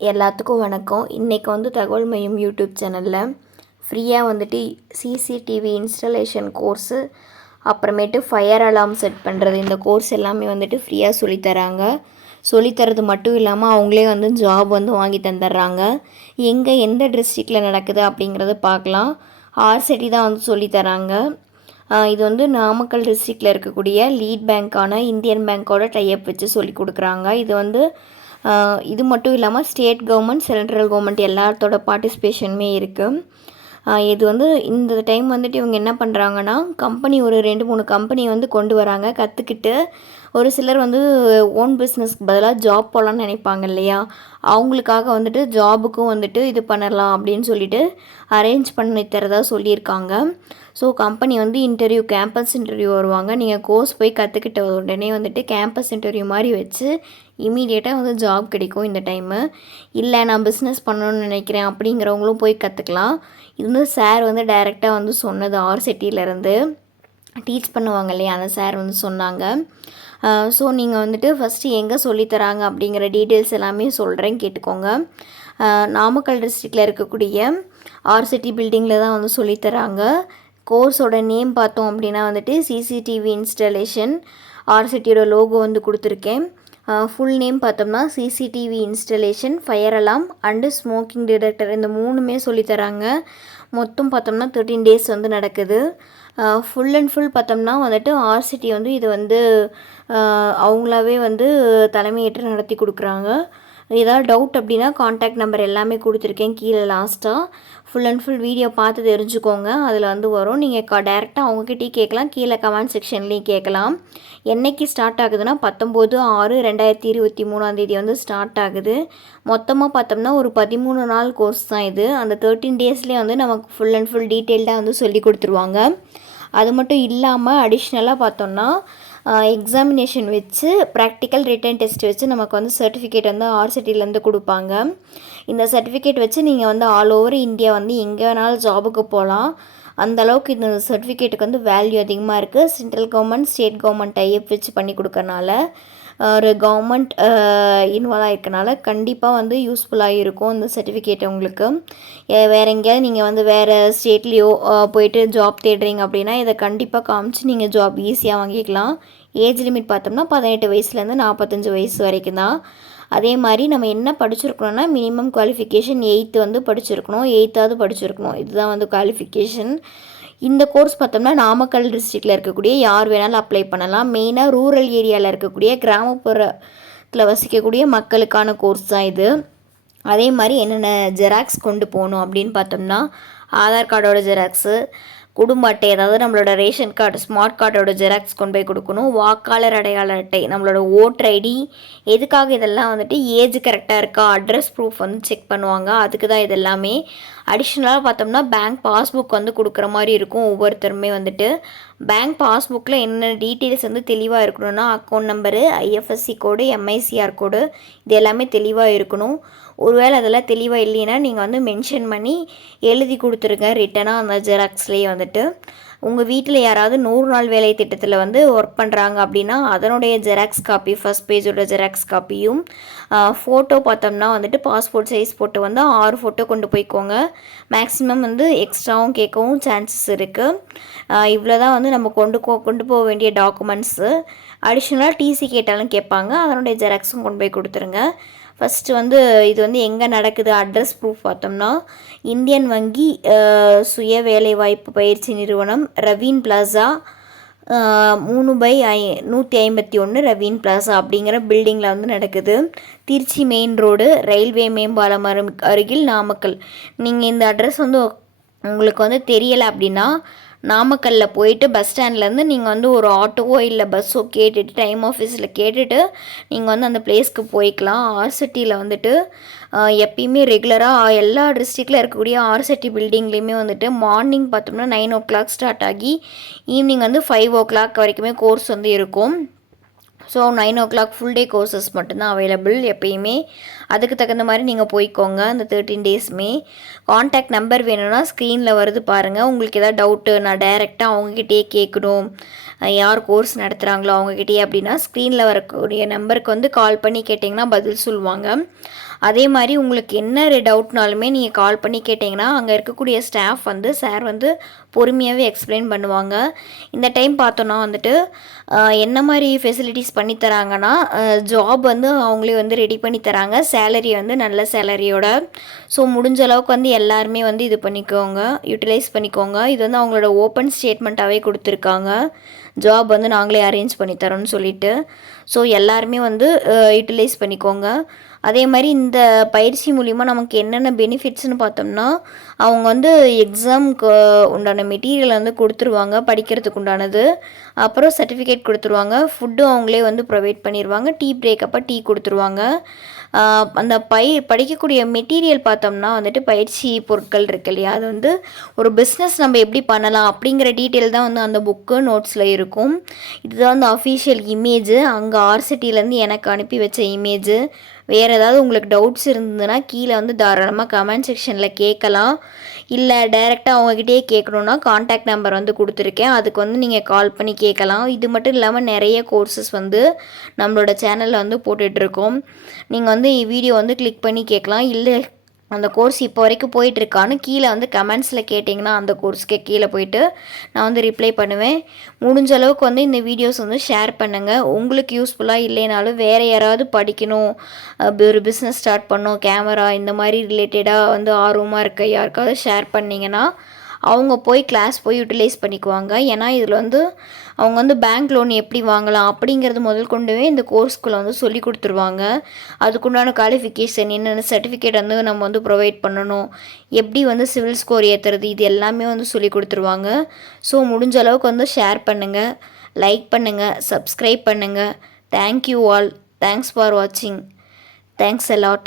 எல்லாத்துக்கும் வணக்கம். இன்றைக்கி வந்து தகவல் மையம் யூடியூப் சேனலில் ஃப்ரீயாக வந்துட்டு சிசிடிவி இன்ஸ்டலேஷன் கோர்ஸு, அப்புறமேட்டு ஃபயர் அலாம் செட் பண்ணுறது, இந்த கோர்ஸ் எல்லாமே வந்துட்டு ஃப்ரீயாக சொல்லித்தராங்க. சொல்லித்தரது மட்டும் இல்லாமல் அவங்களே வந்து ஜாப் வந்து வாங்கி தந்துடுறாங்க. எங்கே எந்த டிஸ்ட்ரிக்டில் நடக்குது அப்படிங்கிறத பார்க்கலாம். ஆர்சிட்டி தான் வந்து சொல்லித்தராங்க. இது வந்து நாமக்கல் டிஸ்ட்ரிக்டில் இருக்கக்கூடிய லீட் பேங்க்கான இந்தியன் பேங்க்கோட டைப் வச்சு சொல்லி கொடுக்குறாங்க. இது வந்து இது மட்டும் இல்லாமல் ஸ்டேட் கவர்மெண்ட், சென்ட்ரல் கவர்மெண்ட் எல்லாத்தோட பார்ட்டிசிபேஷனுமே இருக்குது. இது வந்து இந்த டைம் வந்துட்டு இவங்க என்ன பண்ணுறாங்கன்னா, கம்பெனி ஒரு 2-3 கம்பெனி வந்து கொண்டு வராங்க. கற்றுக்கிட்டு ஒரு சிலர் வந்து ஓன் பிஸ்னஸ்க்கு பதிலாக ஜாப் போகலான்னு நினைப்பாங்க இல்லையா, அவங்களுக்காக வந்துட்டு ஜாபுக்கும் வந்துட்டு இது பண்ணலாம் அப்படின்னு சொல்லிட்டு அரேஞ்ச் பண்ணி தரதா சொல்லியிருக்காங்க. ஸோ கம்பெனி வந்து கேம்பஸ் இன்டர்வியூ வருவாங்க. நீங்கள் கோர்ஸ் போய் கற்றுக்கிட்ட உடனே வந்துட்டு கேம்பஸ் இன்டர்வியூ மாதிரி வச்சு இமீடியட்டாக வந்து ஜாப் கிடைக்கும் இந்த டைமு. இல்லை நான் பிஸ்னஸ் பண்ணணும்னு நினைக்கிறேன் அப்படிங்கிறவங்களும் போய் கற்றுக்கலாம். இது வந்து சார் வந்து டைரெக்டாக வந்து சொன்னது, ஆர்சிட்டியிலேருந்து டீச் பண்ணுவாங்க இல்லையா, அந்த சார் வந்து சொன்னாங்க. ஸோ நீங்கள் வந்துட்டு ஃபஸ்ட்டு எங்கே சொல்லித்தராங்க அப்படிங்கிற டீட்டெயில்ஸ் எல்லாமே சொல்கிறேன், கேட்டுக்கோங்க. நாமக்கல் டிஸ்ட்ரிக்டில் இருக்கக்கூடிய ஆர்சிட்டி பில்டிங்கில் தான் வந்து சொல்லித்தராங்க. கோர்ஸோட நேம் பார்த்தோம் அப்படின்னா வந்துட்டு சிசிடிவி இன்ஸ்டலேஷன், ஆர்சிட்டியோட லோகோ வந்து கொடுத்துருக்கேன். ஃபுல் நேம் பார்த்தோம்னா CCTV installation, fire alarm and smoking detector, இந்த 3மே சொல்லித்தராங்க. மொத்தம் பார்த்தோம்னா 13 டேஸ் வந்து நடக்குது. ஃபுல் அண்ட் ஃபுல் பார்த்தோம்னா வந்துட்டு ஆர்சிட்டி வந்து இது வந்து அவங்களாவே வந்து தலைமையேற்று நடத்தி கொடுக்குறாங்க. ஏதாவது டவுட் அப்படின்னா காண்டாக்ட் நம்பர் எல்லாமே கொடுத்துருக்கேன் கீழே லாஸ்ட்டாக. ஃபுல் அண்ட் ஃபுல் வீடியோ பார்த்து தெரிஞ்சுக்கோங்க, அதில் வந்து வரும். நீங்கள் டேரெக்டாக அவங்ககிட்டயே கேட்கலாம், கீழே கமெண்ட் செக்ஷன்லேயும் கேட்கலாம். என்றைக்கு ஸ்டார்ட் ஆகுதுன்னா 19/6/2023 வந்து ஸ்டார்ட் ஆகுது. மொத்தமாக பார்த்தோம்னா ஒரு 13 நாள் கோர்ஸ் தான் இது. அந்த 13 டேஸ்லேயே வந்து நமக்கு ஃபுல் அண்ட் ஃபுல் டீட்டெயில்டாக வந்து சொல்லி கொடுத்துருவாங்க. அது மட்டும் இல்லாமல் அடிஷ்னலாக பார்த்தோம்னா எக்ஸாமினேஷன் வச்சு, ப்ராக்டிக்கல் ரிட்டன் டெஸ்ட் வச்சு நமக்கு வந்து சர்டிஃபிகேட் வந்து ஆர்சிட்டிலேருந்து கொடுப்பாங்க. இந்த சர்டிஃபிகேட் வச்சு நீங்கள் வந்து ஆல் ஓவர் இந்தியா வந்து எங்கே வேணாலும் ஜாபுக்கு போகலாம். அந்தளவுக்கு இந்த சர்டிஃபிகேட்டுக்கு வந்து வேல்யூ அதிகமாக இருக்குது. Central government, state government type வச்சு பண்ணி கொடுக்கறனால, ஒரு கவர்மெண்ட் இன்வால்வ் ஆகிருக்கனால கண்டிப்பாக வந்து யூஸ்ஃபுல்லாக இருக்கும் இந்த சர்டிஃபிகேட் உங்களுக்கு. வேறு எங்கேயாவது நீங்கள் வந்து வேறு ஸ்டேட்லேயோ போயிட்டு ஜாப் தேடுறீங்க அப்படின்னா இதை கண்டிப்பாக காமிச்சு நீங்கள் ஜாப் ஈஸியாக வாங்கிக்கலாம். ஏஜ் லிமிட் பார்த்தோம்னா 18 வயசுலேருந்து 45 வயசு வரைக்கும் தான். அதே மாதிரி நம்ம என்ன படிச்சிருக்கணும்னா மினிமம் குவாலிஃபிகேஷன் 8th வந்து படிச்சிருக்கணும், 8th படிச்சிருக்கணும். இதுதான் வந்து குவாலிஃபிகேஷன். இந்த கோர்ஸ் பார்த்தோம்னா நாமக்கல் டிஸ்ட்ரிக்டில் இருக்கக்கூடிய யார் வேணாலும் அப்ளை பண்ணலாம். மெயினாக ரூரல் ஏரியாவில் இருக்கக்கூடிய கிராமப்புறத்தில் வசிக்கக்கூடிய மக்களுக்கான கோர்ஸ் தான் இது. அதே மாதிரி என்னென்ன ஜெராக்ஸ் கொண்டு போகணும் அப்படின்னு பார்த்தோம்னா, ஆதார் கார்டோட ஜெராக்ஸு, குடும்ப அட்டை, அதாவது நம்மளோட ரேஷன் கார்டு, ஸ்மார்ட் கார்டோட ஜெராக்ஸ் கொண்டு போய் கொடுக்கணும். வாக்காளர் அடையாள அட்டை, நம்மளோட ஓட்டர் ஐடி. எதுக்காக இதெல்லாம் வந்துட்டு ஏஜ் கரெக்டாக இருக்கா, அட்ரஸ் ப்ரூஃப் வந்து செக் பண்ணுவாங்க, அதுக்கு தான் இது எல்லாமே. அடிஷ்னலாக பார்த்தோம்னா பேங்க் பாஸ்புக் வந்து கொடுக்குற மாதிரி இருக்கும் ஒவ்வொருத்தருமே வந்துட்டு. பேங்க் பாஸ்புக்கில் என்ன டீட்டெயில்ஸ் வந்து தெளிவாக இருக்கணும்னா அக்கௌண்ட் நம்பரு, ஐஎஃப்எஸ்சி கோடு, எம்ஐசிஆர் கோடு, இது எல்லாமே தெளிவாக இருக்கணும். ஒருவேளை அதெல்லாம் தெளிவாக இல்லைன்னா நீங்கள் வந்து மென்ஷன் பண்ணி எழுதி கொடுத்துருங்க ரிட்டனாக அந்த ஜெராக்ஸ்லேயே வந்துட்டு. உங்கள் வீட்டில் யாராவது 100 நாள் வேலை திட்டத்தில் வந்து ஒர்க் பண்ணுறாங்க அப்படின்னா அதனுடைய ஜெராக்ஸ் காப்பி, ஃபஸ்ட் பேஜோட ஜெராக்ஸ் காப்பியும், ஃபோட்டோ பார்த்தோம்னா வந்துட்டு பாஸ்போர்ட் சைஸ் ஃபோட்டோ வந்து 6 ஃபோட்டோ கொண்டு போய்க்கோங்க. மேக்ஸிமம் வந்து எக்ஸ்ட்ராவும் கேட்கவும் சான்சஸ் இருக்குது. இவ்வளோ தான் வந்து நம்ம கொண்டு போக வேண்டிய டாக்குமெண்ட்ஸு. அடிஷ்னலாக டிசி கேட்டாலும் கேட்பாங்க, அதனுடைய ஜெராக்ஸும் கொண்டு போய் கொடுத்துருங்க. ஃபஸ்ட்டு வந்து இது வந்து எங்கே நடக்குது, அட்ரஸ் ப்ரூஃப் பார்த்தோம்னா இந்தியன் வங்கி சுய வேலைவாய்ப்பு பயிற்சி நிறுவனம், ரவீன் பிளாசா, 3/151 ரவீன் பிளாசா அப்படிங்கிற பில்டிங்கில் வந்து நடக்குது. திருச்சி மெயின் ரோடு, ரயில்வே மேம்பாலம் அருகில், நாமக்கல். நீங்கள் இந்த அட்ரஸ் வந்து உங்களுக்கு வந்து தெரியலை அப்படின்னா நாமக்கல்லில் போயிட்டு பஸ் ஸ்டாண்ட்லேருந்து நீங்கள் வந்து ஒரு ஆட்டோவோ இல்லை பஸ்ஸோ கேட்டுட்டு, டைம் ஆஃபீஸில் கேட்டுட்டு நீங்கள் வந்து அந்த பிளேஸ்க்கு போய்க்கலாம். ஆர்சிட்டியில் வந்துட்டு எப்பயுமே ரெகுலராக எல்லா டிஸ்ட்ரிக்டில் இருக்கக்கூடிய ஆர்சிட்டி பில்டிங்லேயுமே வந்துட்டு மார்னிங் பார்த்தோம்னா 9 o'clock ஸ்டார்ட் ஆகி ஈவினிங் வந்து 5 o'clock வரைக்குமே கோர்ஸ் வந்து இருக்கும். So 9 o'clock full day courses மட்டும்தான் அவைலபிள் எப்பயுமே. அதுக்கு தகுந்த மாதிரி நீங்கள் போய்க்கோங்க. அந்த 13 டேஸுமே காண்டாக்ட் நம்பர் வேணும்னா ஸ்க்ரீனில் வருது பாருங்கள். உங்களுக்கு எதாவது டவுட்டு, நான் டைரெக்டாக அவங்ககிட்டயே கேட்கணும், யார் கோர்ஸ் நடத்துகிறாங்களோ அவங்ககிட்டயே அப்படின்னா ஸ்க்ரீனில் வரக்கூடிய நம்பருக்கு வந்து கால் பண்ணி கேட்டிங்கன்னா பதில் சொல்லுவாங்க. அதே மாதிரி உங்களுக்கு என்ன டவுட்னாலுமே நீங்கள் கால் பண்ணி கேட்டிங்கன்னா அங்கே இருக்கக்கூடிய ஸ்டாஃப் வந்து சார் வந்து பொறுமையாகவே எக்ஸ்பிளைன் பண்ணுவாங்க. இந்த டைம் பார்த்தோன்னா வந்துட்டு என்ன மாதிரி ஃபெசிலிட்டிஸ் பண்ணித்தராங்கன்னா, ஜாப் வந்து அவங்களே வந்து ரெடி பண்ணி தராங்க. சேலரி வந்து நல்ல சேலரியோட. ஸோ முடிஞ்ச அளவுக்கு வந்து எல்லாருமே வந்து இது பண்ணிக்கோங்க, யூட்டிலைஸ் பண்ணிக்கோங்க. இது வந்து அவங்களோட ஓப்பன் ஸ்டேட்மெண்ட்டாகவே கொடுத்துருக்காங்க. ஜாப் வந்து நாங்களே அரேஞ்ச் பண்ணி தரோன்னு சொல்லிட்டு. ஸோ எல்லாருமே வந்து யூட்டிலைஸ் பண்ணிக்கோங்க. அதே மாதிரி இந்த பயிற்சி மூலிமா நமக்கு என்னென்ன பெனிஃபிட்ஸ்னு பார்த்தோம்னா, அவங்க வந்து எக்ஸாமுக்கு உண்டான மெட்டீரியல் வந்து கொடுத்துருவாங்க, படிக்கிறதுக்கு உண்டானது. அப்புறம் சர்டிஃபிகேட் கொடுத்துருவாங்க. ஃபுட்டும் அவங்களே வந்து ப்ரொவைட் பண்ணிடுவாங்க. டீ பிரேக் அப்போ டீ கொடுத்துருவாங்க. அந்த படிக்கக்கூடிய மெட்டீரியல் பார்த்தோம்னா வந்துட்டு பயிற்சி பொருட்கள் இருக்கு இல்லையா, அது வந்து ஒரு பிஸ்னஸ் நம்ம எப்படி பண்ணலாம் அப்படிங்கிற டீட்டெயில் தான் வந்து அந்த புக்கு நோட்ஸில் இருக்கும். இதுதான் வந்து அஃபிஷியல் இமேஜு, அங்கே ஆர்சிட்டிலேருந்து எனக்கு அனுப்பி வச்ச இமேஜு. வேறு ஏதாவது உங்களுக்கு டவுட்ஸ் இருந்ததுன்னா கீழே வந்து தாராளமாக கமெண்ட் செக்ஷனில் கேட்கலாம். இல்லை டைரெக்டாக அவங்ககிட்டயே கேட்கணுன்னா காண்டாக்ட் நம்பர் வந்து கொடுத்துருக்கேன், அதுக்கு வந்து நீங்கள் கால் பண்ணி கேட்கலாம். இது மட்டும் இல்லாமல் நிறைய கோர்சஸ் வந்து நம்மளோட சேனலில் வந்து போட்டுட்ருக்கோம். நீங்கள் வந்து வீடியோ வந்து கிளிக் பண்ணி கேட்கலாம். இல்லை அந்த கோர்ஸ் இப்போ வரைக்கும் போயிட்டுருக்கான்னு கீழே வந்து கமெண்ட்ஸில் கேட்டிங்கன்னா அந்த கோர்ஸ்க்கே கீழே போயிட்டு நான் வந்து ரிப்ளை பண்ணுவேன். முடிஞ்ச அளவுக்கு வந்து இந்த வீடியோஸ் வந்து ஷேர் பண்ணுங்கள். உங்களுக்கு யூஸ்ஃபுல்லாக இல்லைனாலும் வேறு யாராவது படிக்கணும், ஒரு பிஸ்னஸ் ஸ்டார்ட் பண்ணணும், கேமரா இந்த மாதிரி ரிலேட்டடாக வந்து ஆர்வமாக இருக்க யாருக்காவது ஷேர் பண்ணிங்கன்னா அவங்க போய் கிளாஸ் போய் யூட்டிலைஸ் பண்ணிக்குவாங்க. ஏன்னா இதில் வந்து அவங்க வந்து பேங்க் லோன் எப்படி வாங்கலாம் அப்படிங்கிறது முதல் கொண்டுவே இந்த கோர்ஸ்குள்ளே வந்து சொல்லி கொடுத்துருவாங்க. அதுக்குண்டான குவாலிஃபிகேஷன் என்னென்ன சர்டிஃபிகேட் வந்து நம்ம வந்து ப்ரொவைட் பண்ணணும், எப்படி வந்து சிவில் ஸ்கோர் ஏற்றுறது, இது எல்லாமே வந்து சொல்லி கொடுத்துருவாங்க. ஸோ முடிஞ்ச அளவுக்கு வந்து ஷேர் பண்ணுங்கள், லைக் பண்ணுங்கள், சப்ஸ்கிரைப் பண்ணுங்கள். Thank you all. தேங்க்ஸ் ஃபார் வாட்சிங். Thanks a lot.